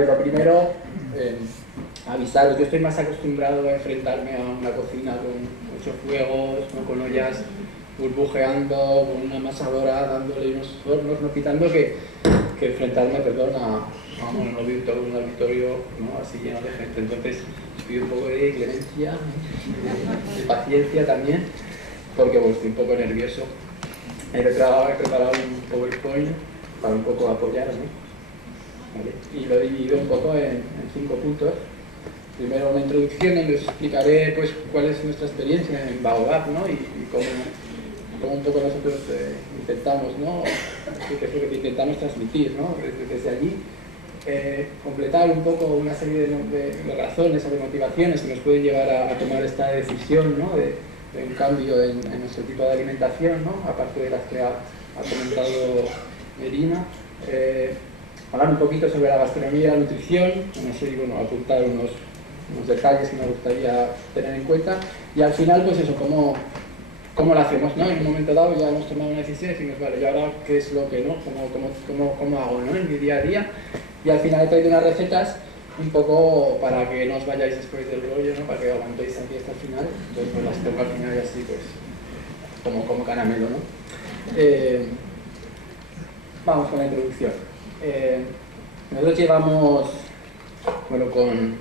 ver, lo primero, avisaros, yo estoy más acostumbrado a enfrentarme a una cocina con muchos fuegos, ¿no? Con ollas burbujeando, con una amasadora dándole unos hornos, ¿no? Quitando que enfrentarme, perdón, a un auditorio, ¿no? Así lleno de gente. Entonces, pido un poco de clemencia, de paciencia también, porque bueno, estoy un poco nervioso. He preparado un PowerPoint para un poco apoyarme, ¿vale? Y lo he dividido un poco en 5 puntos. Primero una introducción donde os explicaré pues, cuál es nuestra experiencia en Baobab, ¿no? y cómo un poco nosotros intentamos, ¿no? qué es lo que intentamos transmitir, ¿no? Desde allí. Completar un poco una serie de razones o de motivaciones que nos pueden llevar a tomar esta decisión, ¿no? de un cambio en nuestro tipo de alimentación, ¿no? Aparte de las que ha comentado Medina. Hablar un poquito sobre la gastronomía y la nutrición, aún así, bueno, apuntar unos detalles que me gustaría tener en cuenta, y al final pues eso, cómo lo hacemos, ¿no? En un momento dado ya hemos tomado una decisión y decimos, vale, ¿y ahora qué es lo que no? ¿Cómo hago, ¿no? En mi día a día. Y al final he traído unas recetas un poco para que no os vayáis después del rollo, ¿no? Para que aguantéis aquí hasta el final. Entonces pues las pongo al final y así pues como caramelo, ¿no? Vamos con la introducción. Nosotros llevamos, bueno, con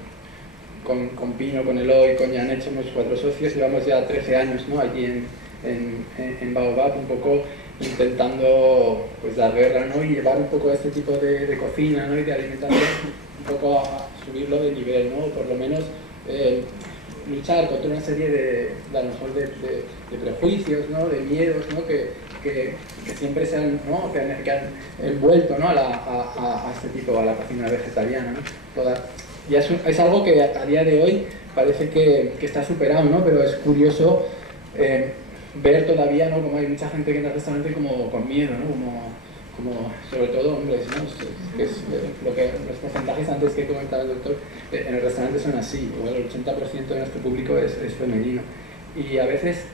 Pino, con Eloy, con Janet, somos 4 socios, llevamos ya 13 años, ¿no? Allí en Baobab, un poco intentando pues dar guerra, ¿no? Y llevar un poco este tipo de cocina, ¿no? Y de alimentación un poco a subirlo de nivel, ¿no? Por lo menos luchar contra una serie a lo mejor de prejuicios, ¿no? De miedos, ¿no? Que siempre se han, ¿no? que han envuelto, ¿no? a este tipo, a la cocina vegetariana, ¿no? Y es algo que a día de hoy parece que está superado, ¿no? Pero es curioso ver todavía, ¿no? Como hay mucha gente que entra al restaurante como con miedo, ¿no? Como sobre todo hombres, ¿no? Lo que los porcentajes antes que comentaba el doctor en el restaurante son así, igual el 80% de nuestro público es femenino, y a veces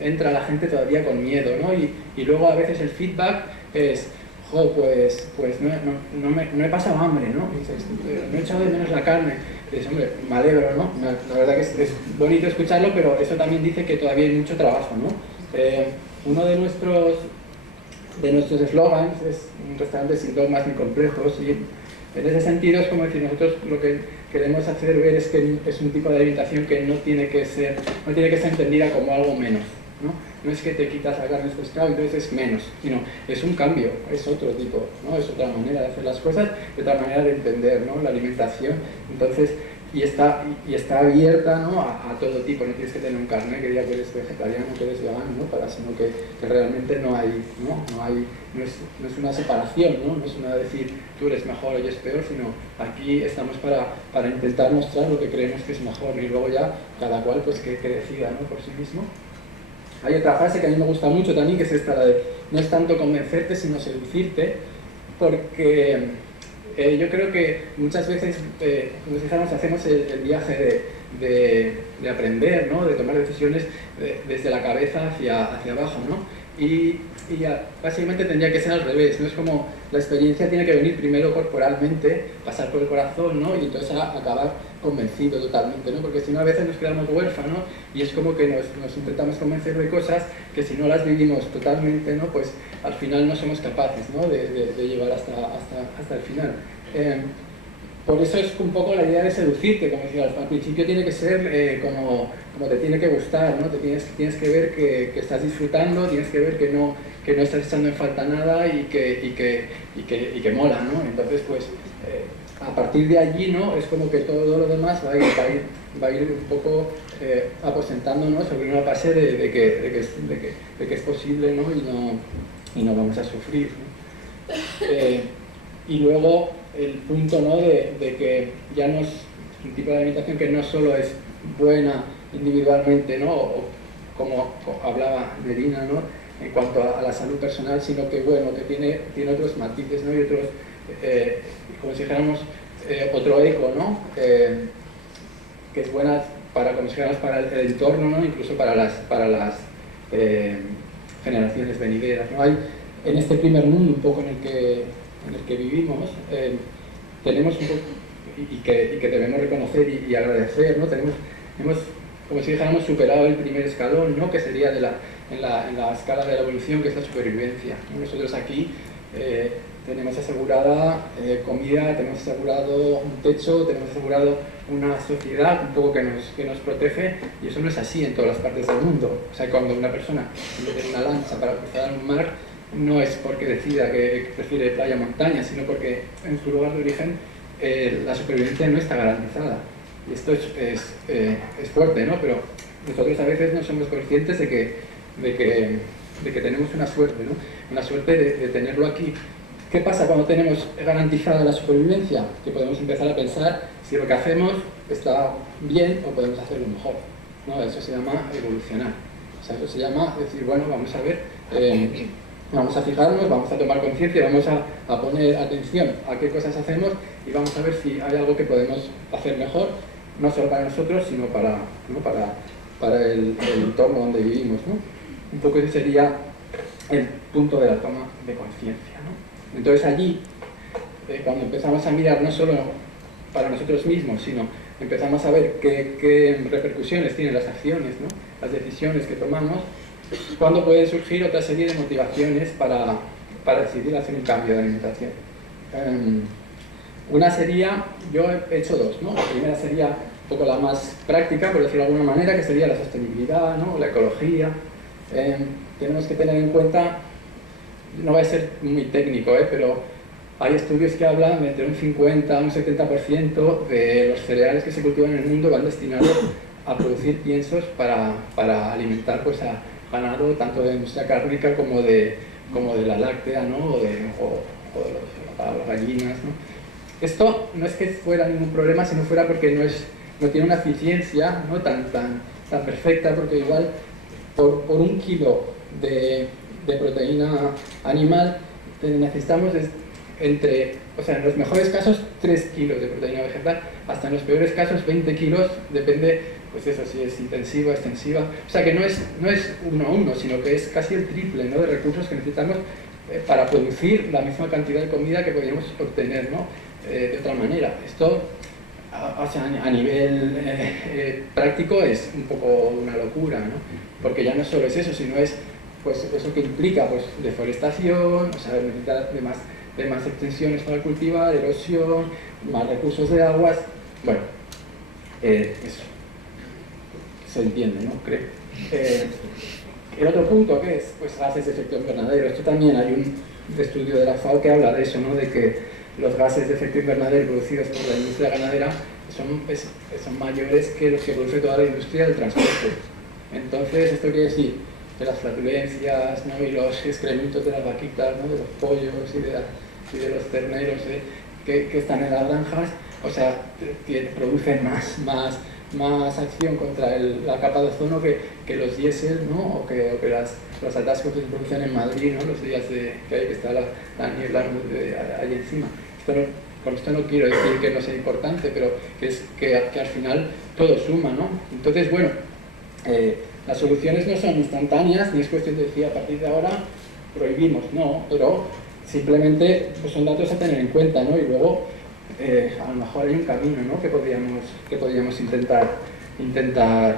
entra la gente todavía con miedo, ¿no? Y luego a veces el feedback es, jo, pues no he pasado hambre, ¿no? Dices, no he echado de menos la carne. Dices, hombre, me alegro, ¿no? La verdad que es bonito escucharlo, pero eso también dice que todavía hay mucho trabajo, ¿no? Uno de nuestros eslogans es un restaurante sin dogmas ni complejos, y en ese sentido es como decir, nosotros lo que queremos hacer ver es que es un tipo de alimentación que no tiene que ser entendida como algo menos, ¿no? No es que te quitas la carne de pescado y entonces es menos, sino es un cambio, es otro tipo, ¿no? Es otra manera de hacer las cosas, de otra manera de entender, ¿no? La alimentación. Entonces, y está abierta, ¿no? a todo tipo. No tienes que tener un carnet que diga que eres vegetariano, que eres vegano, ¿no? Sino que realmente no es una separación, ¿no? No es una decir tú eres mejor o yo es peor, sino aquí estamos para intentar mostrar lo que creemos que es mejor, y luego ya cada cual pues que decida, ¿no? Por sí mismo. Hay otra frase que a mí me gusta mucho también, que es esta, la de no es tanto convencerte sino seducirte, porque yo creo que muchas veces, como dijéramos, hacemos el viaje de aprender, ¿no? De tomar decisiones desde la cabeza hacia abajo, ¿no? Y básicamente tendría que ser al revés, ¿no? Es como la experiencia tiene que venir primero corporalmente, pasar por el corazón, ¿no? Y entonces acabar convencido totalmente, ¿no? Porque si no a veces nos quedamos huérfanos y es como que nos intentamos convencer de cosas que si no las vivimos totalmente, ¿no? Pues al final no somos capaces, ¿no? de llevar hasta el final. Por eso es un poco la idea de seducirte, como decía, al principio tiene que ser como te tiene que gustar, ¿no? Tienes que ver que estás disfrutando, tienes que ver que no estás echando en falta nada y que mola, ¿no? Entonces, pues, a partir de allí, ¿no? Es como que todo lo demás va a ir un poco aposentándonos sobre una base de que es posible, ¿no? Y no vamos a sufrir, ¿no? Y luego el punto, ¿no? de que ya no es un tipo de alimentación que no solo es buena individualmente, ¿no? O como hablaba Medina, ¿no? En cuanto a la salud personal, sino que bueno, que tiene otros matices, ¿no? Y otros, como si dijéramos, otro eco, ¿no? Que es buena para, como si dijéramos, para el entorno, ¿no? Incluso para las generaciones venideras, ¿no? Hay en este primer mundo un poco en el que vivimos, tenemos un poco, y que debemos reconocer y agradecer, ¿no? Hemos, como si dijéramos, superado el primer escalón, ¿no? Que sería en la escala de la evolución, que es la supervivencia, ¿no? Nosotros aquí tenemos asegurada comida, tenemos asegurado un techo, tenemos asegurado una sociedad un poco que nos protege, y eso no es así en todas las partes del mundo. O sea, cuando una persona tiene una lancha para cruzar un mar, no es porque decida que prefiere playa o montaña, sino porque en su lugar de origen la supervivencia no está garantizada. Y esto es fuerte, ¿no? Pero nosotros a veces no somos conscientes de que tenemos una suerte, ¿no? Una suerte de tenerlo aquí. ¿Qué pasa cuando tenemos garantizada la supervivencia? Que podemos empezar a pensar si lo que hacemos está bien o podemos hacerlo mejor, ¿no? Eso se llama evolucionar. O sea, eso se llama decir, bueno, vamos a ver, vamos a fijarnos, vamos a tomar conciencia, vamos a poner atención a qué cosas hacemos y vamos a ver si hay algo que podemos hacer mejor, no solo para nosotros, sino para el entorno donde vivimos, ¿no? Un poco ese sería el punto de la toma de conciencia, ¿no? Entonces allí, cuando empezamos a mirar no solo para nosotros mismos, sino empezamos a ver qué repercusiones tienen las acciones, ¿no? Las decisiones que tomamos, cuando puede surgir otra serie de motivaciones para decidir hacer un cambio de alimentación. Una sería, yo he hecho dos, ¿no? La primera sería un poco la más práctica, por decirlo de alguna manera, que sería la sostenibilidad, ¿no? La ecología. Tenemos que tener en cuenta, no va a ser muy técnico, pero hay estudios que hablan de entre un 50 a un 70% de los cereales que se cultivan en el mundo van destinados a producir piensos para alimentar, pues, a ganado tanto de industria cárnica como de la láctea, ¿no? Para las gallinas, ¿no? Esto no es que fuera ningún problema, sino fuera porque no tiene una eficiencia, ¿no? tan perfecta, porque igual por un kilo de proteína animal necesitamos o sea, en los mejores casos 3 kilos de proteína vegetal, hasta en los peores casos 20 kilos, depende, pues eso, si es intensiva, extensiva. O sea que no es 1 a 1, sino que es casi el triple, ¿no? De recursos que necesitamos para producir la misma cantidad de comida que podríamos obtener, ¿no? De otra manera. Esto, o sea, a nivel práctico es un poco una locura, ¿no? Porque ya no solo es eso, sino es, pues, eso que implica, pues, deforestación, o sea, necesitar de más extensiones para cultivar, erosión, más recursos de aguas. Bueno, eso se entiende, ¿no? Creo. El otro punto, que es, pues, gases de efecto invernadero. Esto también hay un estudio de la FAO que habla de eso, ¿no? De que los gases de efecto invernadero producidos por la industria ganadera son mayores que los que produce toda la industria del transporte. Entonces, esto quiere decir que las flatulencias, ¿no? Y los excrementos de las vaquitas, ¿no? De los pollos y de los terneros que están en las granjas, o sea, que producen más acción contra la capa de ozono que los diésel, ¿no? o que los atascos que se producen en Madrid, ¿no? Los días que está la niebla allí encima. Con esto no quiero decir que no sea importante, pero que al final todo suma, ¿no? Entonces, bueno, las soluciones no son instantáneas, ni es cuestión de decir a partir de ahora prohibimos, no, pero simplemente, pues, son datos a tener en cuenta, ¿no? Y luego a lo mejor hay un camino, ¿no? que podríamos intentar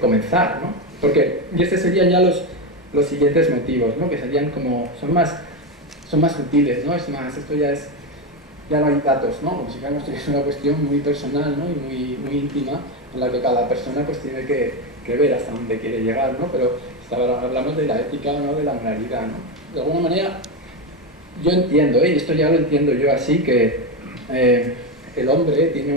comenzar, ¿no? Y estos serían ya los siguientes motivos, ¿no? Que serían como, son más sutiles, ¿no? Es más, esto ya no hay datos, ¿no? Como si fuéramos, es una cuestión muy personal, ¿no? Y muy íntima, en la que cada persona, pues, tiene que ver hasta dónde quiere llegar, ¿no? Pero hablamos de la ética, ¿no? De la moralidad, ¿no? De alguna manera, yo entiendo, y esto ya lo entiendo yo así, que el hombre tiene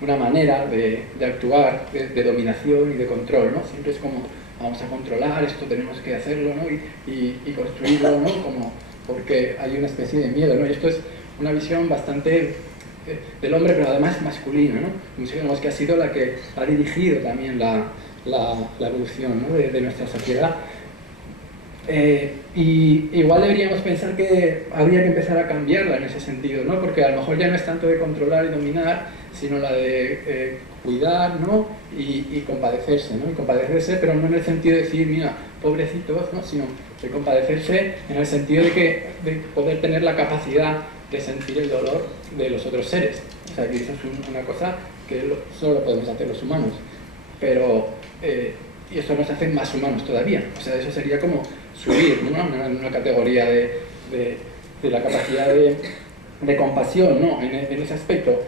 una manera de actuar, de dominación y de control, ¿no? Siempre es como, vamos a controlar, esto tenemos que hacerlo, ¿no? Y construirlo, ¿no? Como, porque hay una especie de miedo, ¿no? Y esto es una visión bastante del hombre, pero además masculina, ¿no? Digamos que ha sido la que ha dirigido también la evolución, ¿no? de nuestra sociedad. Y igual deberíamos pensar que habría que empezar a cambiarla en ese sentido, ¿no? Porque a lo mejor ya no es tanto de controlar y dominar, sino la de cuidar, ¿no? Y compadecerse, ¿no? Y compadecerse, pero no en el sentido de decir, mira, pobrecitos, ¿no? Sino de compadecerse en el sentido de poder tener la capacidad de sentir el dolor de los otros seres. O sea, que eso es una cosa que solo podemos hacer los humanos, pero y eso nos hace más humanos todavía. O sea, eso sería como subir, ¿no? una categoría de la capacidad de compasión, ¿no? en ese aspecto.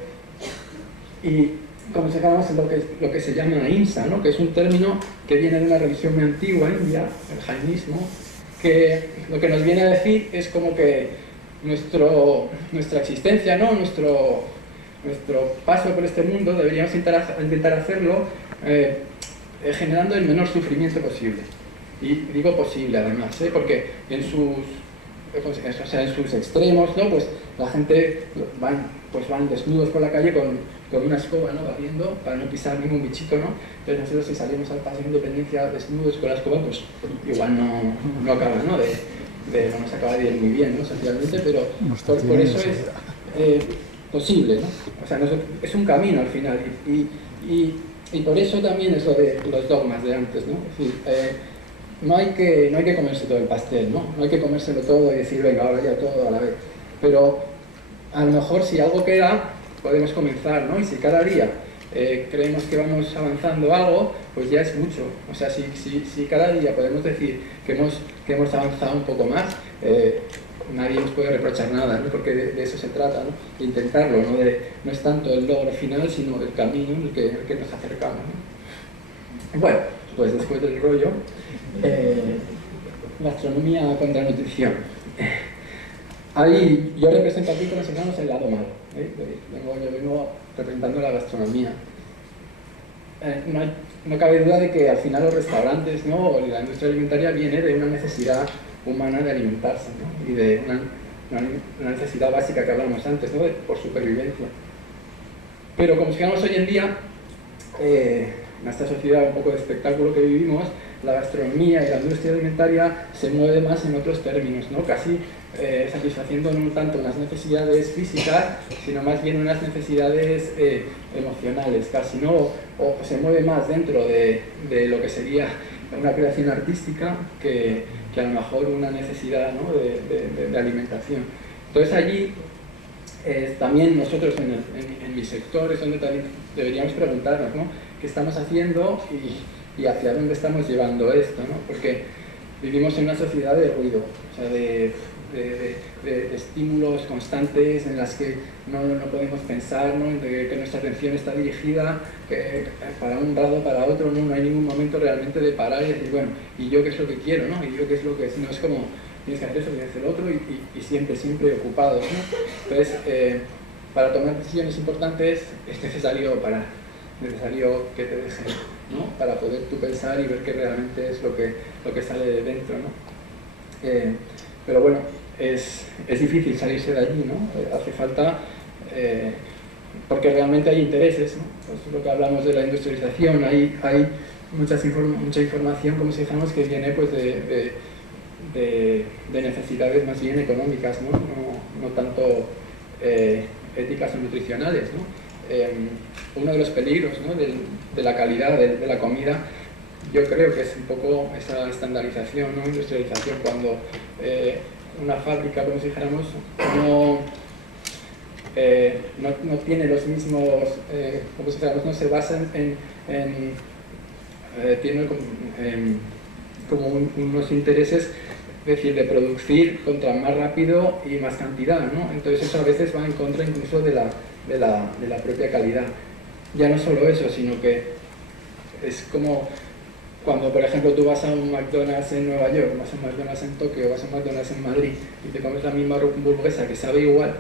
Y como se llama lo que se llama ahimsa, ¿no? Que es un término que viene de una religión muy antigua, india, el jainismo, que lo que nos viene a decir es como que nuestra existencia, ¿no? nuestro paso por este mundo deberíamos intentar hacerlo generando el menor sufrimiento posible. Y digo posible además, porque en sus extremos, ¿no? Pues la gente van desnudos por la calle con una escoba, ¿no? Barriendo para no pisar ningún bichito, ¿no? Entonces nosotros si salimos al Paseo de Independencia desnudos con la escoba, pues igual no acaba, ¿no? No nos acaba de ir muy bien, ¿no? Socialmente, pero por eso es posible, ¿no? O sea, es un camino al final y por eso también es lo de los dogmas de antes, ¿no? Es decir, no hay que comerse todo el pastel, ¿no? No hay que comérselo todo y decir, venga, ahora ya todo a la vez. Pero a lo mejor si algo queda, podemos comenzar, ¿no? Y si cada día creemos que vamos avanzando algo, pues ya es mucho. O sea, si cada día podemos decir que hemos avanzado un poco más, nadie nos puede reprochar nada, ¿no? Porque de eso se trata, ¿no? De intentarlo, ¿no? No es tanto el logro final, sino el camino en el que nos acercamos, ¿no? Bueno, pues después del rollo, gastronomía contra nutrición. Ahí yo represento aquí como si fuéramos el lado malo, yo vengo representando la gastronomía. No cabe duda de que al final los restaurantes, ¿no? O la industria alimentaria viene de una necesidad humana de alimentarse, ¿no? Y de una necesidad básica que hablamos antes, ¿no? Por supervivencia. Pero como si fuéramos hoy en día, en esta sociedad un poco de espectáculo que vivimos, la gastronomía y la industria alimentaria se mueve más en otros términos, ¿no? Casi satisfaciendo no tanto unas necesidades físicas, sino más bien unas necesidades emocionales, casi, ¿no? O se mueve más dentro de lo que sería una creación artística que a lo mejor una necesidad, ¿no? de alimentación. Entonces allí también nosotros en mis sectores donde también deberíamos preguntarnos, ¿no? ¿Qué estamos haciendo y hacia dónde estamos llevando esto, ¿no? Porque vivimos en una sociedad de ruido, o sea, de estímulos constantes en las que no podemos pensar, ¿no? De que nuestra atención está dirigida para un lado, para otro, no hay ningún momento realmente de parar y decir, bueno, ¿y yo qué es lo que quiero, ¿no? ¿Y yo qué es lo que es? No es como, tienes que hacer eso, tienes que hacer lo otro y siempre ocupados, ¿no? Entonces, para tomar decisiones importantes es necesario parar, necesario que te dejen, ¿no? Para poder tú pensar y ver qué realmente es lo que sale de dentro, ¿no? Pero bueno, es difícil salirse de allí, ¿no? Hace falta, porque realmente hay intereses, ¿no? Pues lo que hablamos de la industrialización, hay mucha información, como si dijéramos, que viene pues de necesidades más bien económicas, no tanto éticas o nutricionales, ¿no? Uno de los peligros, ¿no? de la calidad de la comida, yo creo que es un poco esa estandarización, ¿no? Industrialización, cuando una fábrica, como si dijéramos, no tiene los mismos, como si dijéramos, no se basa tiene como unos intereses, es decir, de producir contra más rápido y más cantidad, ¿no? Entonces eso a veces va en contra incluso de la propia calidad. Ya no solo eso, sino que es como cuando, por ejemplo, tú vas a un McDonald's en Nueva York, vas a un McDonald's en Tokio, vas a un McDonald's en Madrid y te comes la misma hamburguesa que sabe igual,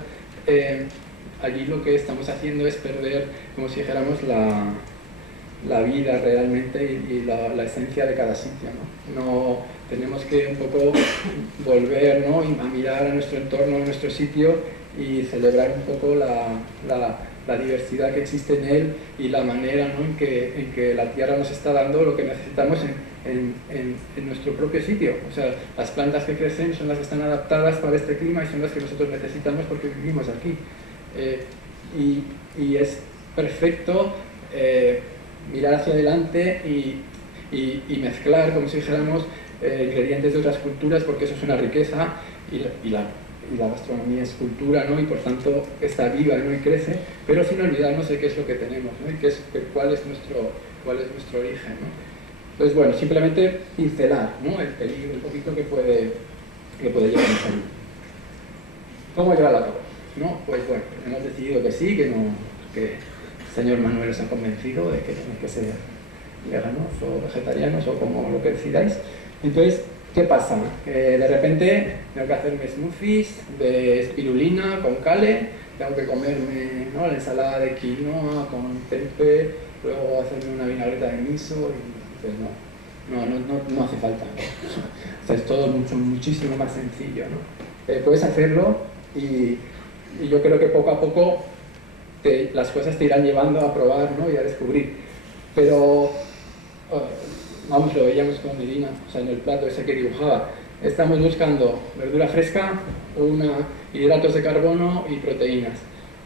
allí lo que estamos haciendo es perder, como si dijéramos, la vida realmente y la esencia de cada sitio, ¿no? Tenemos que un poco volver, ¿no? a mirar a nuestro entorno, a nuestro sitio y celebrar un poco la diversidad que existe en él y la manera, ¿no? en que la tierra nos está dando lo que necesitamos en nuestro propio sitio. O sea, las plantas que crecen son las que están adaptadas para este clima y son las que nosotros necesitamos porque vivimos aquí. Y es perfecto mirar hacia adelante y mezclar, como si dijéramos, ingredientes de otras culturas, porque eso es una riqueza y la gastronomía es cultura, ¿no? Y por tanto está viva, ¿no? Y crece, pero sin olvidarnos de qué es lo que tenemos, ¿no? Y cuál es nuestro origen, ¿no? Entonces, bueno, simplemente pincelar, ¿no? El peligro, el poquito que puede llevarnos ahí. ¿Cómo llevarlo a cabo? ¿No? Pues bueno, hemos decidido que sí, que el señor Manuel os ha convencido de que tiene que ser veganos o vegetarianos o como lo que decidáis. Entonces, ¿qué pasa? De repente tengo que hacerme smoothies de espirulina con kale, tengo que comerme, ¿no?, la ensalada de quinoa con tempeh, luego hacerme una vinagreta de miso y pues no hace falta. O sea, es todo muchísimo más sencillo, ¿no? Puedes hacerlo y yo creo que poco a poco las cosas te irán llevando a probar, ¿no?, y a descubrir. Pero vamos, lo veíamos con Medina, o sea, en el plato ese que dibujaba. Estamos buscando verdura fresca, hidratos de carbono y proteínas,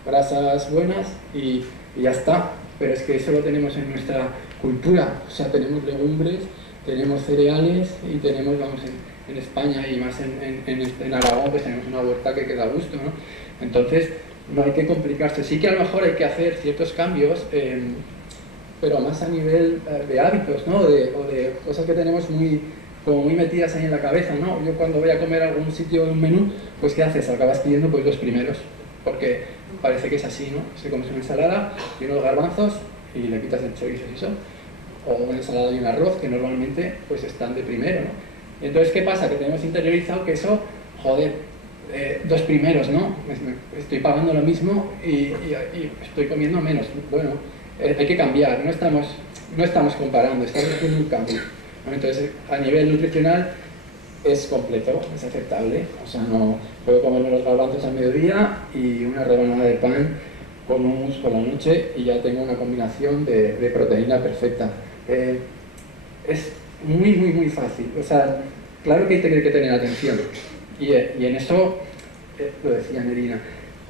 grasas buenas y ya está. Pero es que eso lo tenemos en nuestra cultura, o sea, tenemos legumbres, tenemos cereales y tenemos, vamos, en España y más en Aragón, pues tenemos una huerta que da gusto, ¿no? Entonces, no hay que complicarse. Sí que a lo mejor hay que hacer ciertos cambios, pero más a nivel de hábitos, ¿no? O de cosas que tenemos como muy metidas ahí en la cabeza, ¿no? Yo cuando voy a comer a algún sitio en un menú, pues ¿qué haces? Acabas pidiendo pues los primeros, porque parece que es así, ¿no? Se comes una ensalada y unos garbanzos y le quitas el chorizo y eso, o una ensalada y un arroz que normalmente pues están de primero, ¿no? Y entonces, ¿qué pasa? Que tenemos interiorizado que eso, joder, dos primeros, ¿no? Estoy pagando lo mismo y estoy comiendo menos. Bueno, hay que cambiar, no estamos comparando, estamos haciendo un cambio, ¿no? Entonces, a nivel nutricional es completo, es aceptable, o sea, no puedo comerme los garbanzos al mediodía y una rebanada de pan con hummus por la noche y ya tengo una combinación de proteína perfecta. Es muy fácil, o sea, claro que hay que tener atención y en eso, lo decía Medina,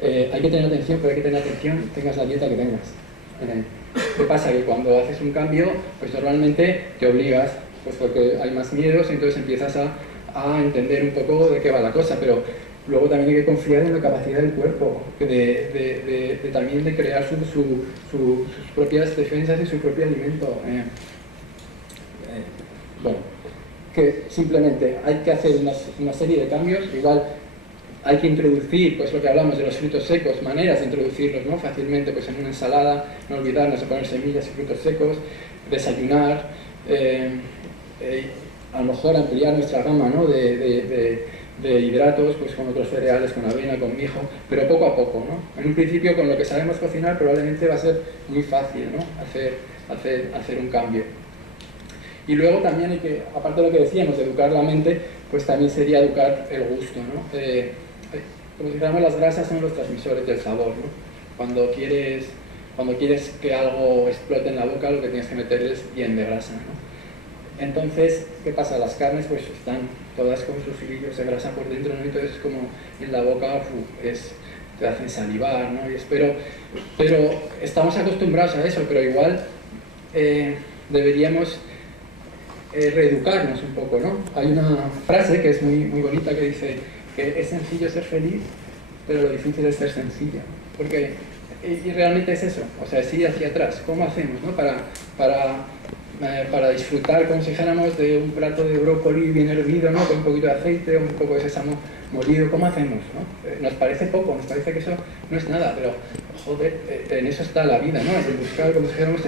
hay que tener atención, pero hay que tener atención tengas la dieta que tengas. ¿Qué pasa? Que cuando haces un cambio, pues normalmente te obligas, pues porque hay más miedos, entonces empiezas a entender un poco de qué va la cosa, pero luego también hay que confiar en la capacidad del cuerpo, también de crear sus propias defensas y su propio alimento. Bueno, que simplemente hay que hacer una serie de cambios, igual hay que introducir, pues lo que hablamos de los frutos secos, maneras de introducirlos, ¿no? Fácilmente, pues en una ensalada, no olvidarnos de poner semillas y frutos secos, desayunar, a lo mejor ampliar nuestra gama, ¿no?, de hidratos, pues con otros cereales, con avena, con mijo, pero poco a poco, ¿no? En un principio, con lo que sabemos cocinar, probablemente va a ser muy fácil, ¿no?, hacer un cambio. Y luego también hay que, aparte de lo que decíamos, de educar la mente, pues también sería educar el gusto, ¿no? Como dijéramos, las grasas son los transmisores del sabor, ¿no? Cuando quieres que algo explote en la boca, lo que tienes que meter es bien de grasa, ¿no? Entonces, ¿qué pasa? Las carnes pues están todas con sus hilillos de grasa por dentro, ¿no? Entonces, como en la boca te hacen salivar, ¿no? Pero estamos acostumbrados a eso, pero igual deberíamos reeducarnos un poco, ¿no? Hay una frase que es muy bonita que dice que es sencillo ser feliz, pero lo difícil es ser sencilla, porque y realmente es eso, o sea, es ir hacia atrás. ¿Cómo hacemos, no? Para disfrutar, como si dijéramos, de un plato de brócoli bien hervido, ¿no?, con un poquito de aceite, un poco de sésamo molido, ¿cómo hacemos, no? Nos parece poco, nos parece que eso no es nada, pero joder, en eso está la vida, ¿no? En buscar, como si dijéramos,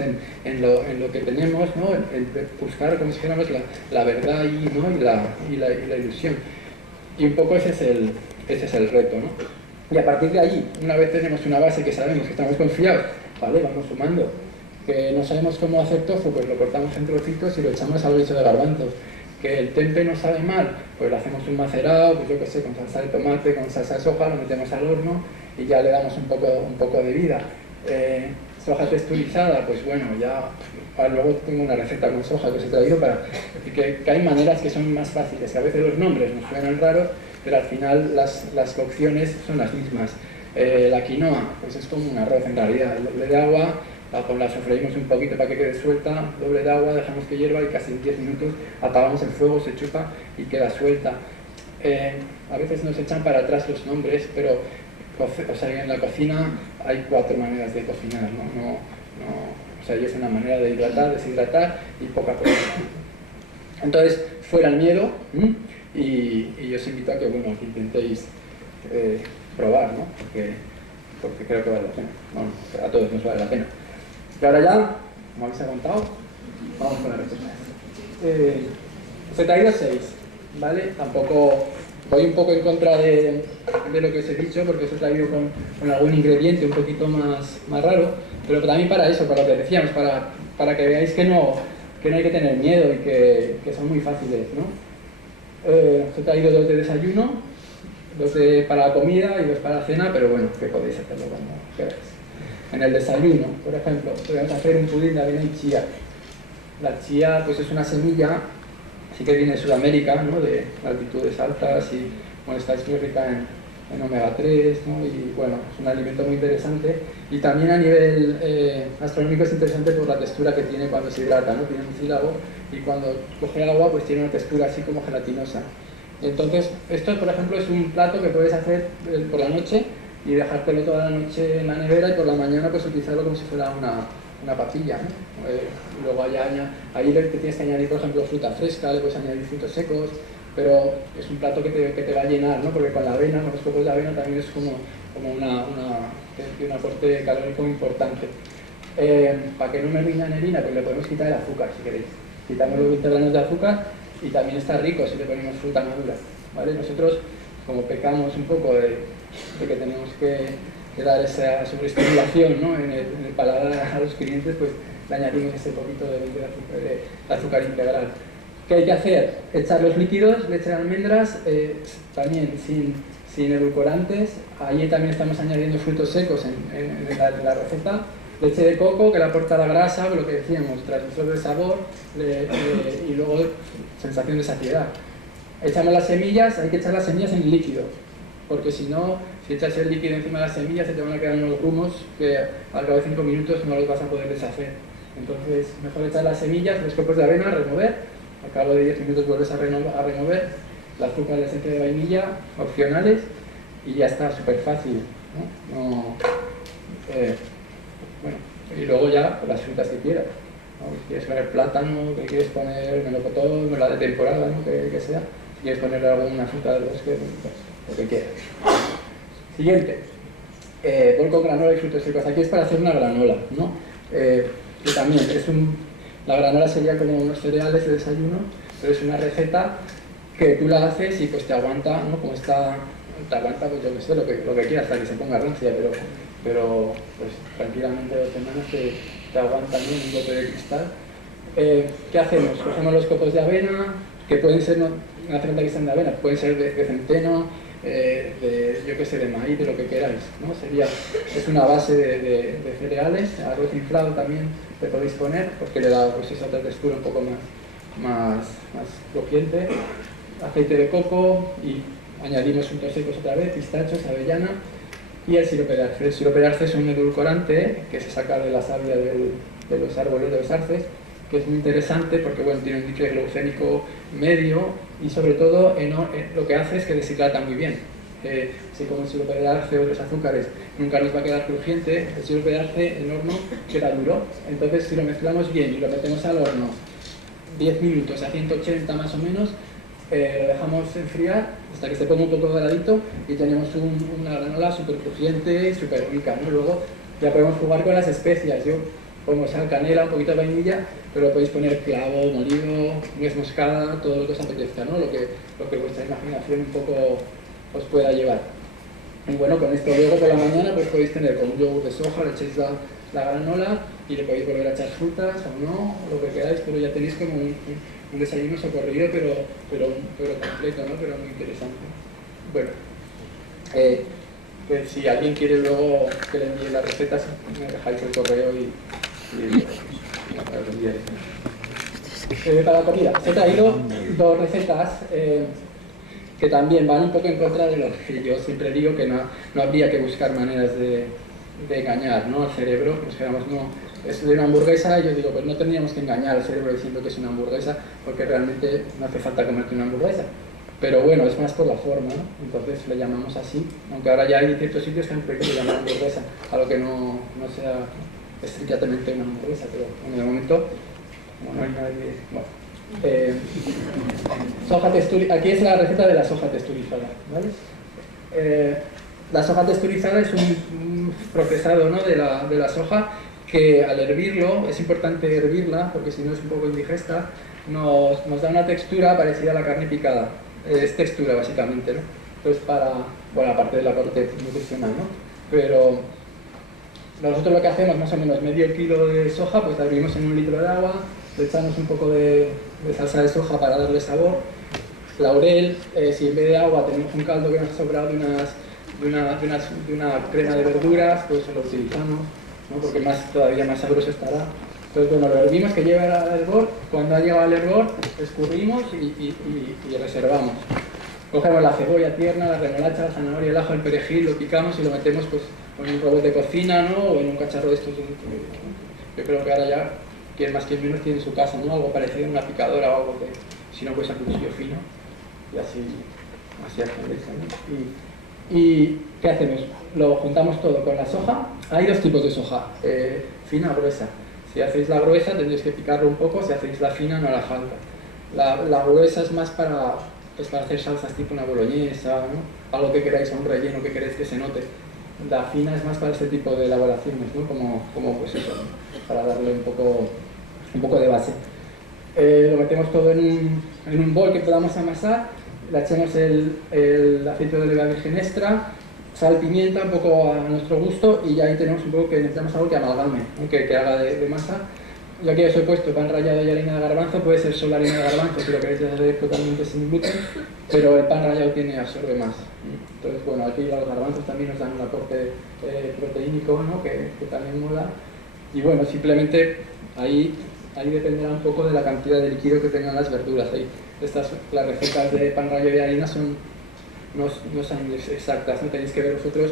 en lo que tenemos, ¿no? En buscar, como si dijéramos, la verdad y la ilusión. Y un poco ese es el reto, ¿no? Y a partir de allí, una vez tenemos una base que sabemos que estamos confiados, vale, vamos sumando. Que no sabemos cómo hacer tofu, pues lo cortamos en trocitos y lo echamos al guiso de garbanzos. Que el tempeh no sabe mal, pues le hacemos un macerado, pues yo qué sé, con salsa de tomate, con salsa de soja, lo metemos al horno y ya le damos un poco de vida. Soja texturizada, pues bueno, ya luego tengo una receta con soja que os he traído para decir que hay maneras que son más fáciles, que a veces los nombres nos suenan raros, pero al final las cocciones son las mismas. La quinoa, pues es como un arroz en realidad, le da agua la sofreímos un poquito para que quede suelta, doble de agua, dejamos que hierva y casi en 10 minutos apagamos el fuego, se chupa y queda suelta. A veces nos echan para atrás los nombres, pero o sea, en la cocina hay 4 maneras de cocinar, ¿no? O sea, es una manera de hidratar, deshidratar y poco a poco. Entonces, fuera el miedo, y yo os invito a que, bueno, que intentéis probar, ¿no? Porque creo que vale la pena. Bueno, a todos nos vale la pena. Y ahora ya, como habéis aguantado, vamos con la receta. Os he traído 6, ¿vale? Tampoco voy un poco en contra de lo que os he dicho, porque os he traído con algún ingrediente un poquito más raro, pero también para eso, para lo que decíamos, para que veáis que no hay que tener miedo y que son muy fáciles, ¿no? Os he traído 2 de desayuno, 2 para la comida y 2 para la cena, pero bueno, que podéis hacerlo cuando queráis. En el desayuno, por ejemplo, podemos hacer un pudín de avena y chía. La chía, pues es una semilla, sí que viene de Sudamérica, ¿no? De altitudes altas y bueno, está muy rica en omega 3, ¿no? Y bueno, es un alimento muy interesante y también a nivel gastronómico es interesante por la textura que tiene cuando se hidrata, ¿no? Tiene un sílabo y cuando coge el agua pues tiene una textura así como gelatinosa. Entonces, esto por ejemplo es un plato que puedes hacer por la noche y dejártelo toda la noche en la nevera y por la mañana pues utilizarlo como si fuera una papilla, ¿no? Luego ahí te tienes que añadir por ejemplo fruta fresca, le puedes añadir frutos secos, pero es un plato que te va a llenar, ¿no? Porque con la avena, con los copos de avena también es como un aporte calórico importante. Para que no me rinda harina, pues le podemos quitar el azúcar si queréis. Quitamos los 20 gramos de azúcar y también está rico si le ponemos fruta madura, ¿vale? Nosotros, como pecamos un poco de que tenemos que dar esa sobreestimulación, ¿no? en el paladar a los clientes, pues le añadimos ese poquito de azúcar integral. ¿Qué hay que hacer? Echar los líquidos, leche de almendras, también sin edulcorantes. Ahí también estamos añadiendo frutos secos en la receta. Leche de coco, que le aporta la grasa, lo que decíamos, transmisor de sabor y luego sensación de saciedad. Echamos las semillas, hay que echar las semillas en líquido, porque si no, si echas el líquido encima de las semillas se te van a quedar unos grumos que al cabo de 5 minutos no los vas a poder deshacer. Entonces, mejor echar las semillas, los copos de avena, remover, al cabo de 10 minutos vuelves a remover, el azúcar de esencia de vainilla, opcionales, y ya está, súper fácil, ¿no? Bueno, y luego ya las frutas que quieras, ¿no? Si quieres poner plátano, que quieres poner melocotón, la de temporada, ¿no? que sea, si quieres poner alguna fruta del bosque, pues, lo que quieras. Siguiente, bol con granola y frutos secos. Aquí es para hacer una granola, ¿no? Que también la granola sería como unos cereales de desayuno, pero es una receta que tú la haces y pues te aguanta, ¿no? Como está, te aguanta, pues yo que sé, lo que quieras, hasta que se ponga rancia, pero pues tranquilamente 2 semanas te aguantan un bote de cristal. ¿Qué hacemos? Cogemos los copos de avena, que pueden ser, no hace falta que sean de avena, pueden ser de centeno, yo qué sé, de maíz, de lo que queráis, ¿no? Es una base de cereales, arroz inflado también le podéis poner, porque le da pues esa textura un poco más crujiente, aceite de coco y añadimos frutos secos otra vez, pistachos, avellana y el sirope de arce. El sirope de arce es un edulcorante que se saca de la savia de los árboles de los arces, que es muy interesante porque bueno, tiene un índice glucémico medio y sobre todo lo que hace es que deshidrata muy bien. Si como el sirope de arce o otros azúcares nunca nos va a quedar crujiente, el sirope de arce en horno queda duro. Entonces si lo mezclamos bien y lo metemos al horno 10 minutos a 180 más o menos, lo dejamos enfriar hasta que se ponga un poco doradito y tenemos una granola súper crujiente y súper rica, ¿no? Luego ya podemos jugar con las especias. Yo pongo sal, canela, un poquito de vainilla, pero podéis poner clavo, molido, nuez moscada, todo lo que os apetezca, ¿no? Lo que vuestra imaginación un poco os pueda llevar. Y bueno, con esto luego por la mañana pues podéis tener con un yogur de soja, le echéis la granola y le podéis volver a echar frutas o no, o lo que queráis, pero ya tenéis como un desayuno socorrido, pero completo, ¿no? Pero muy interesante. Bueno, pues si alguien quiere luego que le envíe las recetas, me dejáis el correo y os enviaré. Para la comida, os he traído 2 recetas que también van un poco en contra de lo que yo siempre digo, que no habría que buscar maneras de engañar, ¿no? Al cerebro, nos quedamos, es de una hamburguesa, y yo digo, pues no tendríamos que engañar al cerebro diciendo que es una hamburguesa, porque realmente no hace falta comerte una hamburguesa. Pero bueno, es más por la forma, ¿no? Entonces le llamamos así, aunque ahora ya hay ciertos sitios que han prohibido llamar hamburguesa, a lo que no sea estrictamente una hamburguesa, pero bueno, de momento, como no hay nadie... Bueno. Soja texturizada, aquí es la receta de la soja texturizada, ¿vale? La soja texturizada es un procesado, ¿no?, de la soja, que al hervirlo, es importante hervirla porque si no es un poco indigesta, nos da una textura parecida a la carne picada. Es textura básicamente, ¿no? Entonces bueno, aparte de la parte nutricional, ¿no? Pero nosotros lo que hacemos, más o menos medio kilo de soja, pues la hervimos en 1 litro de agua, le echamos un poco de salsa de soja para darle sabor, laurel, si en vez de agua tenemos un caldo que nos ha sobrado de una crema de verduras, pues lo utilizamos, ¿no? Porque todavía más sabroso estará. Entonces, bueno, lo hervimos que lleve al hervor, cuando ha llegado al hervor, escurrimos y reservamos. Cogemos la cebolla tierna, la remolacha, la zanahoria, el ajo, el perejil, lo picamos y lo metemos pues en un robot de cocina, ¿no? O en un cacharro de estos. Yo creo que ahora ya, quien más quien menos tiene en su casa, ¿no? Algo parecido a una picadora o algo que, si no, pues a cuchillo fino. Y así hacemos, ¿no? ¿Y qué hacemos? Lo juntamos todo con la soja. Hay 2 tipos de soja, fina o gruesa. Si hacéis la gruesa tendréis que picarlo un poco, si hacéis la fina no hará falta. La gruesa es más para hacer salsas tipo una boloñesa, ¿no? Algo que queráis, un relleno que queréis que se note. La fina es más para este tipo de elaboraciones, ¿no? Como pues eso, para darle un poco de base. Lo metemos todo en un bol que podamos amasar, le echamos el aceite de oliva virgen extra, sal, pimienta, un poco a nuestro gusto, y ya ahí tenemos un poco que necesitamos algo que amalgame, ¿no? que haga de masa. Yo aquí os he puesto pan rallado y harina de garbanzo, puede ser solo harina de garbanzo si lo queréis hacer totalmente sin gluten, pero el pan rallado absorbe más. Entonces, bueno, aquí los garbanzos también nos dan un aporte proteínico, ¿no? que también mola. Y bueno, simplemente ahí dependerá un poco de la cantidad de líquido que tengan las verduras. Las recetas de pan rallado y harina no son exactas, no tenéis que ver vosotros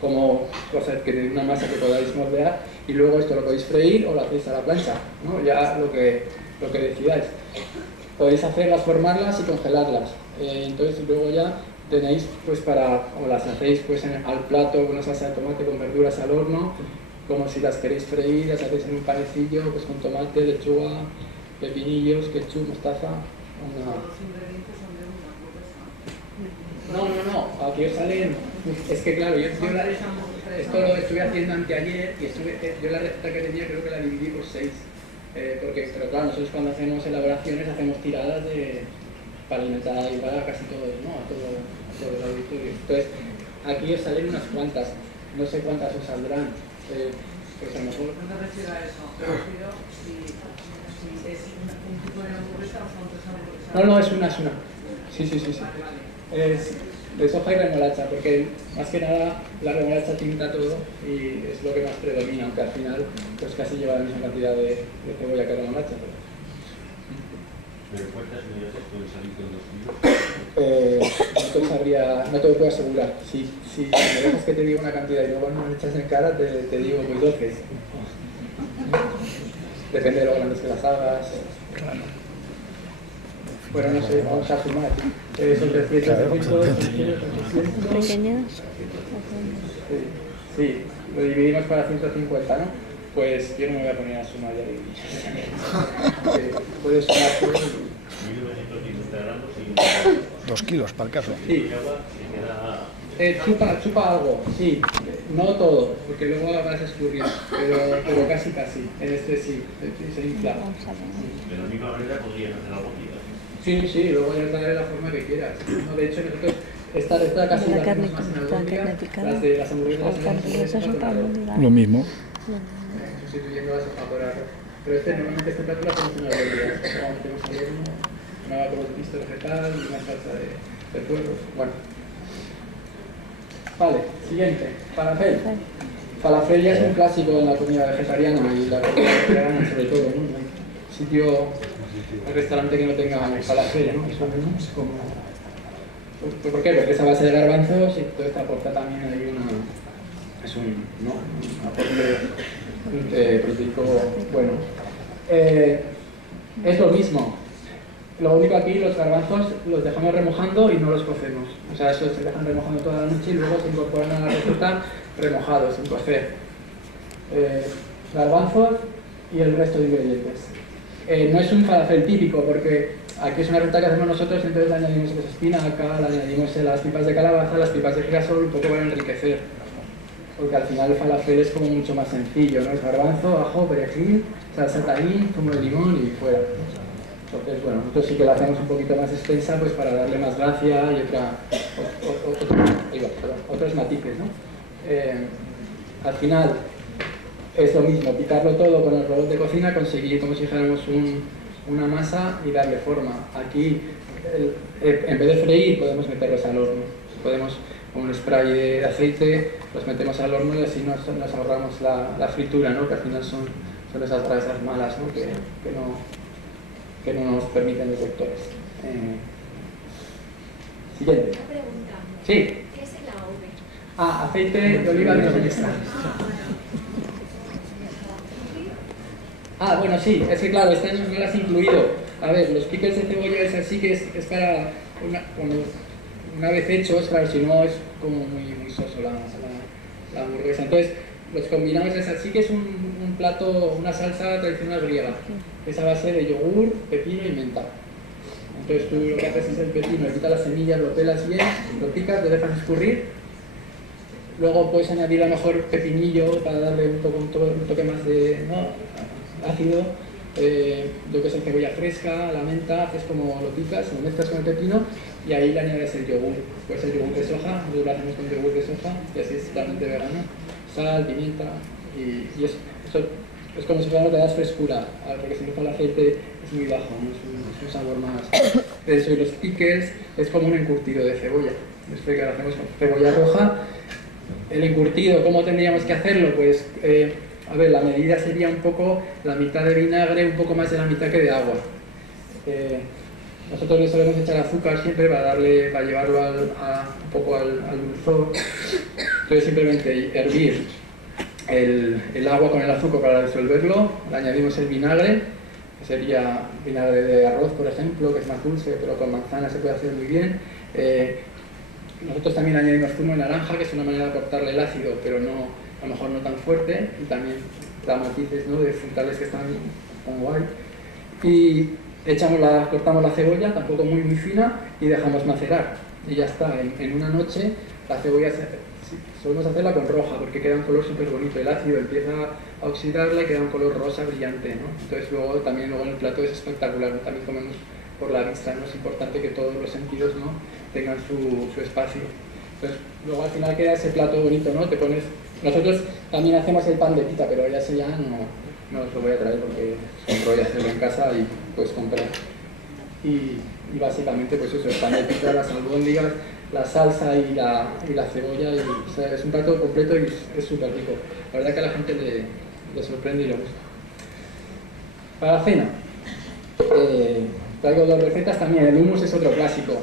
como cosas que de una masa que podáis moldear, y luego esto lo podéis freír o lo hacéis a la plancha, ¿no? Ya lo que decidáis. Podéis hacerlas, formarlas y congelarlas. Entonces luego ya tenéis, pues o las hacéis pues al plato con una salsa de tomate con verduras al horno, como si las queréis freír, las hacéis en un panecillo pues con tomate, lechuga, pepinillos, ketchup, mostaza. No, aquí os salen. Es que claro, esto lo estuve haciendo anteayer y yo la receta que tenía creo que la dividí por 6. Pero claro, nosotros cuando hacemos elaboraciones hacemos tiradas para alimentar igual a casi todos, ¿no? A todo el auditorio. Entonces, aquí os salen unas cuantas, no sé cuántas os saldrán. Pues a lo mejor. ¿Cuánto refiero a eso? Refiero si es un tipo de hamburguesa o son 3 hamburguesas. No, es una. Sí. Es de soja y remolacha, porque más que nada la remolacha tinta todo y es lo que más predomina, aunque al final pues casi lleva la misma cantidad de cebolla que remolacha. ¿Pero cuántas unidades pueden salir con 2 kilos? No te lo puedo asegurar. Si me dejas que te diga una cantidad y luego no me echas en cara, te digo pues 12. Depende de lo grandes que las hagas. Claro. Bueno, no sé, vamos a sumar. Son 300, 800. Pequeñas. Sí, lo dividimos para 150, ¿no? Pues yo no me voy a poner a sumar ya dividir. Puedes sumar todo. 1950 gramos y 2 kilos, para el caso. Sí. queda... Chupa algo, sí. No todo, porque luego vas a escurrir, pero casi. En este sí, se infla. De la misma manera podrían hacer algo así. Sí, luego ya darle la forma que quieras. No, de hecho, nosotros esta receta casi la hacemos más en albóndiga, las de las hamburguesas Lo mismo. sustituyendo la soja por arroz. Pero normalmente este plato lo hacemos en albóndiga. Como metemos al horno, una vaca con pisto vegetal y una salsa de puerros. Bueno. Vale, siguiente. Falafel. Falafel ya es un clásico en la comida vegetariana y la comida vegetariana sobre todo, ¿no? No hay sitio, un restaurante que no tenga falafel, ¿no? Eso es como... ¿Por qué? Porque es a base de garbanzos y todo esto aporta también ahí un aporte proteico bueno. Es lo mismo. Lo único aquí, los garbanzos los dejamos remojando y no los cocemos. O sea, esos se dejan remojando toda la noche y luego se incorporan a la receta remojados, sin cocer. Garbanzos y el resto de ingredientes. No es un falafel típico porque aquí es una receta que hacemos nosotros, entonces le añadimos espinaca, le añadimos las pipas de calabaza, las pipas de girasol, un poco para enriquecer. Porque al final el falafel es como mucho más sencillo, ¿no? Es garbanzo, ajo, perejil, salsa tajín, zumo de limón y fuera. Entonces, bueno, nosotros sí que la hacemos un poquito más extensa pues para darle más gracia y otros matices, ¿no? Al final es lo mismo, picarlo todo con el robot de cocina, conseguir como si dijéramos una masa y darle forma. Aquí, en vez de freír, podemos meterlos al horno. Podemos, con un spray de aceite, los metemos al horno y así nos ahorramos la fritura, ¿no? Que al final son esas grasas malas, ¿no? Que no nos permiten los doctores. Siguiente. Una pregunta. Sí. ¿Qué es el AOV? Aceite de oliva virgen extra. Bueno, sí, es que claro, esta no las he incluido. A ver, los pickles de cebolla es así que es para una vez hechos, claro, si no es como muy soso la hamburguesa. Entonces, los combinamos, es así que es un plato, una salsa tradicional griega. Es a base de yogur, pepino y menta. Entonces tú lo que haces es el pepino, le quitas las semillas, lo pelas bien, lo picas, lo dejas escurrir. Luego puedes añadir a lo mejor pepinillo para darle un toque más de ácido. Yo que sé, cebolla fresca, la menta, haces como lo picas, lo mezclas con el pepino y ahí le añades el yogur. Pues el yogur de soja, nosotros lo hacemos con yogur de soja y así es totalmente vegano. Sal, pimienta y eso es como si fuera que le das frescura, porque si no con el aceite es muy bajo, ¿no? Es un sabor más. Eso, y los pickles es como un encurtido de cebolla. Después que lo hacemos con cebolla roja. El encurtido, ¿cómo tendríamos que hacerlo? Pues, a ver, la medida sería un poco la mitad de vinagre, un poco más de la mitad que de agua. Nosotros le solemos echar azúcar siempre para llevarlo un poco al dulzor. Entonces simplemente hervir el agua con el azúcar para disolverlo, le añadimos el vinagre, que sería vinagre de arroz, por ejemplo, que es más dulce, pero con manzana se puede hacer muy bien. Nosotros también añadimos zumo de naranja, que es una manera de cortarle el ácido, pero a lo mejor no tan fuerte, y también da matices, ¿no? De frutales que están guay. Y cortamos la cebolla, tampoco muy fina, y dejamos macerar. Y ya está, en una noche la cebolla solemos hacerla con roja porque queda un color súper bonito, el ácido empieza a oxidarla y queda un color rosa brillante, ¿no? Entonces luego en el plato es espectacular, ¿no? También comemos por la vista, ¿no? Es importante que todos los sentidos, ¿no? Tengan su espacio. Entonces luego al final queda ese plato bonito, ¿no? Nosotros también hacemos el pan de pita, pero ya no os lo voy a traer porque es un rollo hacerlo en casa y puedes comprar. Y básicamente pues eso, el pan de pita, las albóndigas, la salsa y la cebolla, o sea, es un plato completo y es súper rico. La verdad que a la gente le sorprende y le gusta. Para la cena, traigo 2 recetas también. El hummus es otro clásico.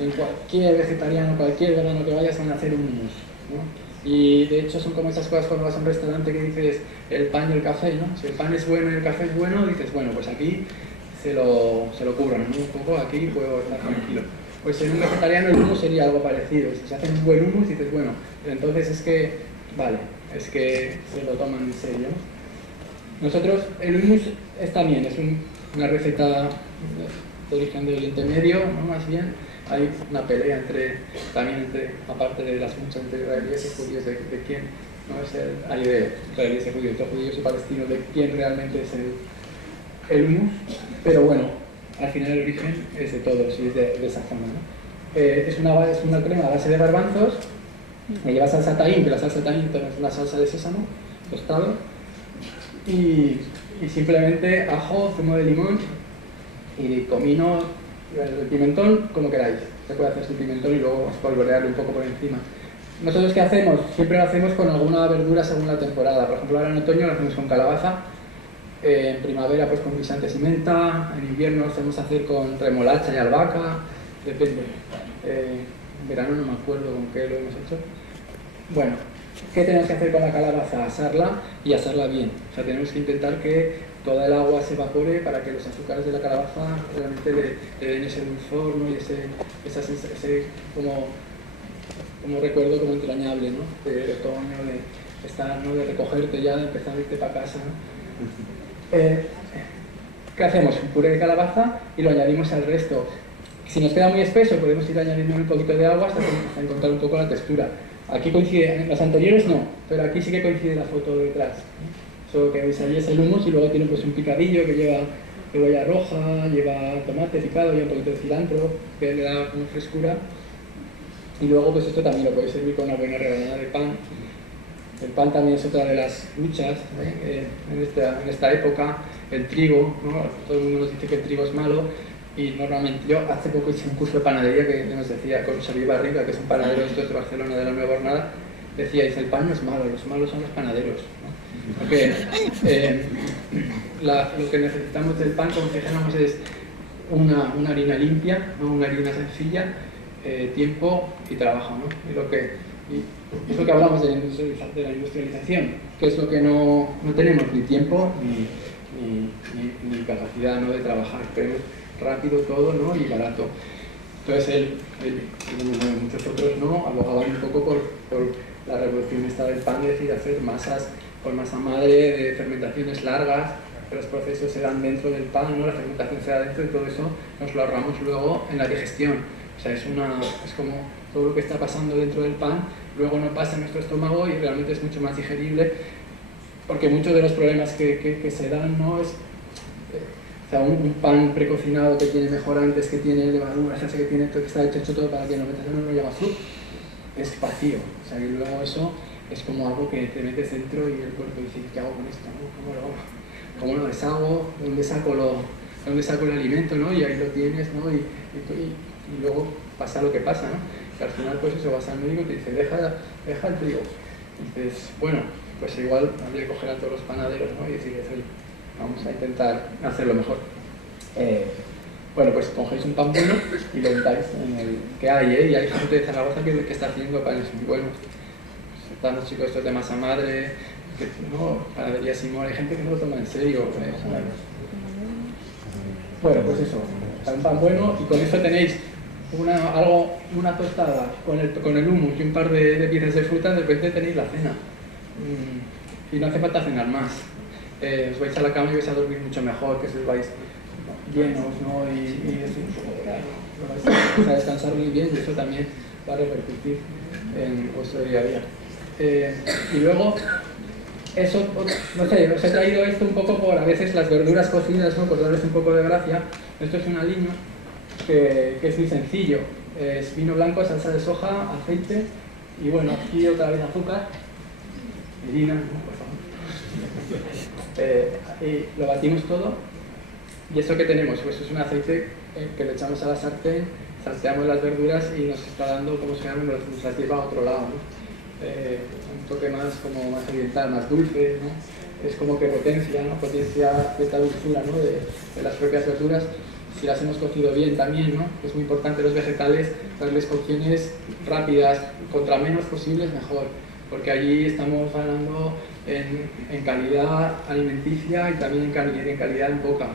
En cualquier vegetariano, cualquier vegano que vayas van a hacer un hummus, ¿no? Y de hecho son como esas cosas cuando vas a un restaurante que dices el pan y el café, ¿no? Si el pan es bueno y el café es bueno, dices, bueno, pues aquí se lo curran, ¿no? Un poco aquí puedo estar tranquilo. Pues en un vegetariano el hummus sería algo parecido. Si se hace un buen hummus dices, bueno, entonces es que se lo toman en serio, ¿no? Nosotros, el hummus es una receta de origen de Oriente Medio, ¿no? Más bien. Hay una pelea aparte de las muchas entre israelíes y judíos, de quién, ¿no? Hay de israelíes y judíos y palestinos, de quién realmente es el hummus, pero bueno, al final el origen es de todos y es de esa zona, ¿no? Es una crema a base de garbanzos, que lleva salsa tajín, que la salsa tajín es una salsa de sésamo tostado, y simplemente ajo, zumo de limón y comino. El pimentón, como queráis, se puede hacer sin pimentón y luego espolvorearlo un poco por encima. Nosotros, ¿qué hacemos? Siempre lo hacemos con alguna verdura según la temporada. Por ejemplo, ahora en otoño lo hacemos con calabaza, en primavera pues con guisantes y menta, en invierno lo hacemos hacer con remolacha y albahaca, depende. En verano no me acuerdo con qué lo hemos hecho. Bueno, ¿Qué tenemos que hacer con la calabaza? Asarla y asarla bien. O sea, tenemos que intentar que toda el agua se evapore para que los azúcares de la calabaza realmente le den ese dulzor, ¿no? Y ese como recuerdo como entrañable, ¿no? De otoño, de estar, ¿no? De recogerte ya, de empezar a irte para casa, ¿no? ¿Qué hacemos? Un puré de calabaza y lo añadimos al resto. Si nos queda muy espeso, podemos ir añadiendo un poquito de agua hasta encontrar un poco la textura. Aquí coincide, en las anteriores no, pero aquí sí que coincide la foto de detrás, ¿no? Solo que veis allí es el hummus y luego tiene pues un picadillo que lleva cebolla roja, lleva tomate picado, lleva un poquito de cilantro, que le da como frescura. Y luego pues esto también lo podéis servir con una buena rebanada de pan. El pan también es otra de las luchas, ¿eh? En esta época. El trigo, ¿no? Todo el mundo nos dice que el trigo es malo y normalmente yo hace poco hice un curso de panadería que nos decía con Xavier Barriga, que es un panadero de Barcelona de la Nueva Hornada, decía, dice, el pan no es malo, los malos son los panaderos, ¿no? Porque lo que necesitamos del pan, como dijéramos, es una harina limpia, ¿no? Una harina sencilla, tiempo y trabajo, ¿no? Y es lo que hablamos de la industrialización, que es lo que no tenemos, ni tiempo ni capacidad, ¿no? De trabajar. Queremos rápido todo, ¿no? Y barato. Entonces muchos otros no abogaban un poco por la revolución esta del pan, es decir, hacer masas con masa madre de fermentaciones largas, que los procesos se dan dentro del pan, ¿no? La fermentación se da dentro y todo eso nos lo ahorramos luego en la digestión. O sea, es como todo lo que está pasando dentro del pan, luego no pasa en nuestro estómago y realmente es mucho más digerible, porque muchos de los problemas que se dan, ¿no? Es o sea, un pan precocinado que tiene mejorantes, que tiene levaduras, que tiene todo, que está hecho todo para que no metas en un llama azul, es vacío. O sea, y luego eso es como algo que te metes dentro y el cuerpo dice, ¿qué hago con esto? ¿Cómo lo deshago? ¿Dónde saco el alimento? ¿No? Y ahí lo tienes, ¿no? Y luego pasa lo que pasa, ¿no? Que al final pues eso, vas al médico y te dice, deja el trigo. Y dices, bueno, pues igual habría que coger a todos los panaderos, ¿no? Y decirles, oye, vamos a intentar hacerlo mejor. Bueno, pues cogéis un pan bueno y lo untáis en el que hay, y hay gente de Zaragoza que está haciendo panes muy buenos. Pues están los chicos estos de masa madre, ¿no? Panadería Simón, hay gente que no lo toma en serio. Bueno, pues eso, un pan bueno y con eso tenéis una tostada con el hummus y un par de piezas de fruta, de repente tenéis la cena. Y no hace falta cenar más. Os vais a la cama y vais a dormir mucho mejor, que os vais llenos, ¿no? Y vais a descansar muy bien y eso también va a repercutir en vuestro día a día. Y luego, eso, no sé, os he traído esto un poco por a veces las verduras cocidas, ¿no? Por darles un poco de gracia. Esto es un aliño que es muy sencillo. Es vino blanco, salsa de soja, aceite y bueno, aquí otra vez azúcar, harina, ¿no? Por favor. Y lo batimos todo y eso que tenemos, pues es un aceite que le echamos a la sartén, salteamos las verduras y nos está dando, como se llama, nos las lleva a otro lado, ¿no? Un toque más como más oriental, más dulce, ¿no? Es como que potencia cierta dulzura, ¿no? de las propias verduras, si las hemos cocido bien también, ¿no? Es muy importante los vegetales darles cocciones rápidas, contra menos posibles mejor, porque allí estamos ganando en calidad alimenticia y también en calidad en boca.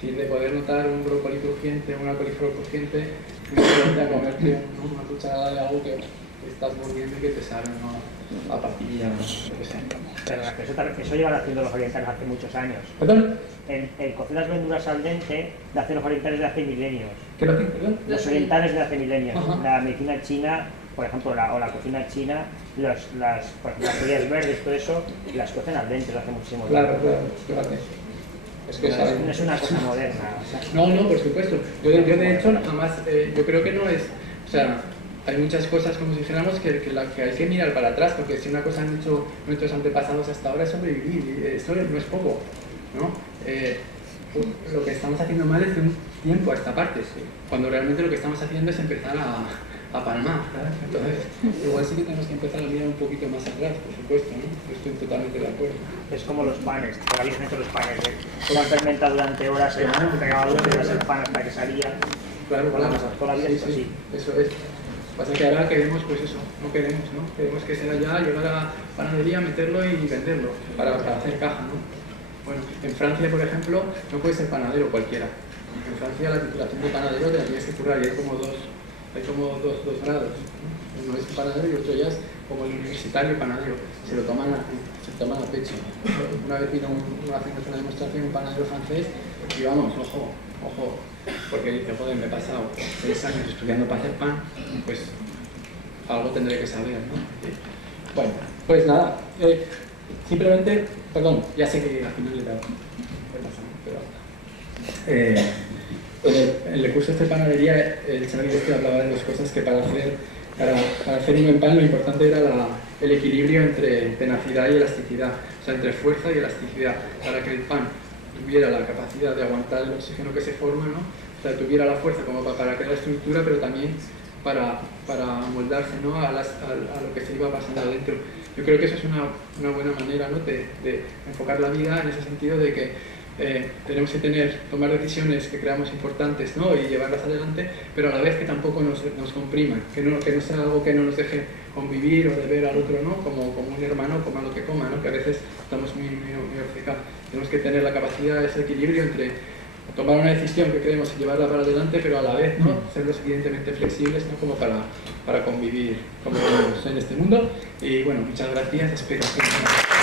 De poder notar un brócoli crujiente, una coliflor crujiente, a comerte una cucharada de algo que estás mordiendo y que te sabe, ¿no? A patilla, ¿no? Lo que sea. Pero eso llevan haciendo los orientales hace muchos años. ¿Perdón? El cocer las verduras al dente lo hacen los orientales de hace milenios. ¿Qué lo hacen? ¿Perdón? Los orientales de hace milenios. Ajá. La medicina china, por ejemplo, o la cocina china, las cebollas verdes, todo eso, las cocen al dente, lo hace muchísimo tiempo. Claro, fíjate. Es que no es una cosa moderna. O sea. No, por supuesto. Yo de hecho, además, yo creo que no es... O sea, hay muchas cosas, como si dijéramos, que hay que mirar para atrás, porque si una cosa han hecho nuestros antepasados hasta ahora es sobrevivir, y eso no es poco, ¿no? Lo que estamos haciendo mal es de un tiempo a esta parte, cuando realmente lo que estamos haciendo es empezar a palmar, ¿sabes? Entonces, igual sí que tenemos que empezar a mirar un poquito más atrás, por supuesto, ¿no? Estoy totalmente de acuerdo. Es como los panes, que habéis hecho los panes, se han fermentado durante horas, pegaba 2 horas el pan hasta que salía. Claro, toda la vida es así. Eso es. Pasa que ahora queremos, pues eso, no queremos, ¿no? Queremos que sea ya llegar a la panadería, meterlo y venderlo, para hacer caja, ¿no? Bueno, en Francia, por ejemplo, no puede ser panadero cualquiera. En Francia la titulación de panadero te la tienes que currar y hay como dos grados, ¿no? Uno es panadero y otro ya es como el universitario panadero, se lo toman a pecho. Una vez vino haciendo una demostración un panadero francés y vamos, ojo, porque dice, joder, me he pasado 6 años estudiando para hacer pan, pues algo tendré que saber, ¿no? Bueno, pues nada, simplemente, perdón, ya sé que al final le he dado, en el curso de panadería el Xavi hablaba de 2 cosas que para hacer un buen pan lo importante era el equilibrio entre tenacidad y elasticidad, o sea, entre fuerza y elasticidad, para que el pan tuviera la capacidad de aguantar el oxígeno que se forma, ¿no? O sea, tuviera la fuerza como para crear estructura, pero también para moldarse, ¿no? a lo que se iba pasando adentro. Yo creo que eso es una buena manera, ¿no? de enfocar la vida en ese sentido de que tenemos que tomar decisiones que creamos importantes, ¿no? Y llevarlas adelante, pero a la vez que tampoco nos compriman, que no sea algo que no nos deje convivir o de ver al otro, ¿no? como un hermano, coma lo que coma, ¿no? Que a veces estamos muy obcecados. Tenemos que tener la capacidad, ese equilibrio entre tomar una decisión que queremos y llevarla para adelante, pero a la vez, ¿no? Ser lo suficientemente flexibles, ¿no? Como para convivir como en este mundo. Y bueno, muchas gracias, espero que...